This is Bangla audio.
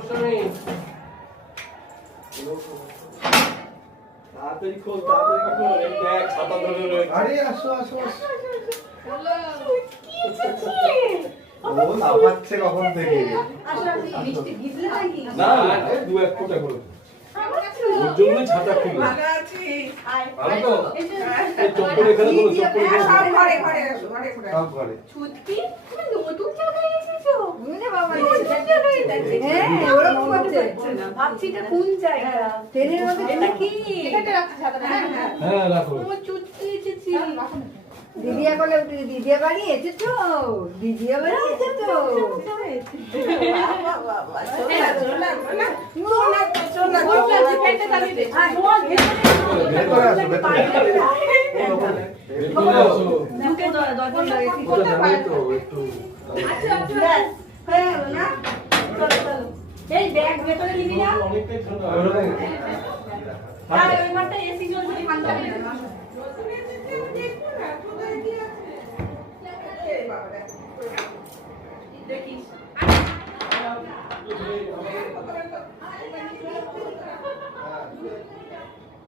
সমস্যা নেই। তাড়াতাড়ি খোল, তাড়াতাড়ি খোল। এই দেখ ছাতা ধরে রয়েছে। আরে আসো আসো আসো। হ্যালো ও লাফাচ্ছে কখন থেকে? আসলে আপনি মিষ্টি ভিজলে নাকি না, এই দু এক ফোঁটা করে। ওর জন্যই ছাতা খুললাম। ভালো আছি। ভালো তো? এই চপ্পল এখানে বলো, চপ্পল এখানে। সব ঘরে ঘরে এসো, ঘরে ঘরে সব ঘরে। ছুটকি তুমি নতুন জায়গায় এসেছো বুঝলে বাবা নতুন জায়গায় এসেছো হ্যাঁ ওরকম করছে ভাবছি এটা কোন জায়গা ট্রেনের মধ্যে এটা কি এখানে রাখো ছাতাটা। হ্যাঁ, রাখো। ও চুটকি এসেছি দিদিয়া বলে উঠে দিদিয়া বাড়ি এসেছো দিদিয়া বাড়ি এসেছো বাবা বাবা সোনা সোনা সোনা সোনা সোনা বলতে আছে ফেটে দাঁড়িয়ে দে তোমার ভেতরে আসো, ভেতরে। ভেতরে আসো। ঢুকে দরজা লাগিয়েছি ওটা জানোই তো, একটু। আচ্ছা আচ্ছা হয়ে গেল না চলো চলো এই ব্যাগ ভেতরে নিবি না অনেকটাই ঠান্ডা। ওরকম। আর ওই মাঠটা এসি চলছে ঠান্ডা নেই